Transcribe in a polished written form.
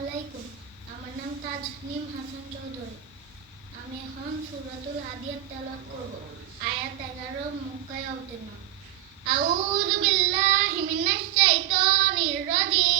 আলাইকুম। আমার নাম তাজনিম হাসান চৌধুরী। আমি এখন সূরাতুল আদিয়াত তেলাওয়াত করব। আয়াত 11 মক্কায় অবতীর্ণ। আউযু বিল্লাহি মিনাশ শাইতানির রাজিম।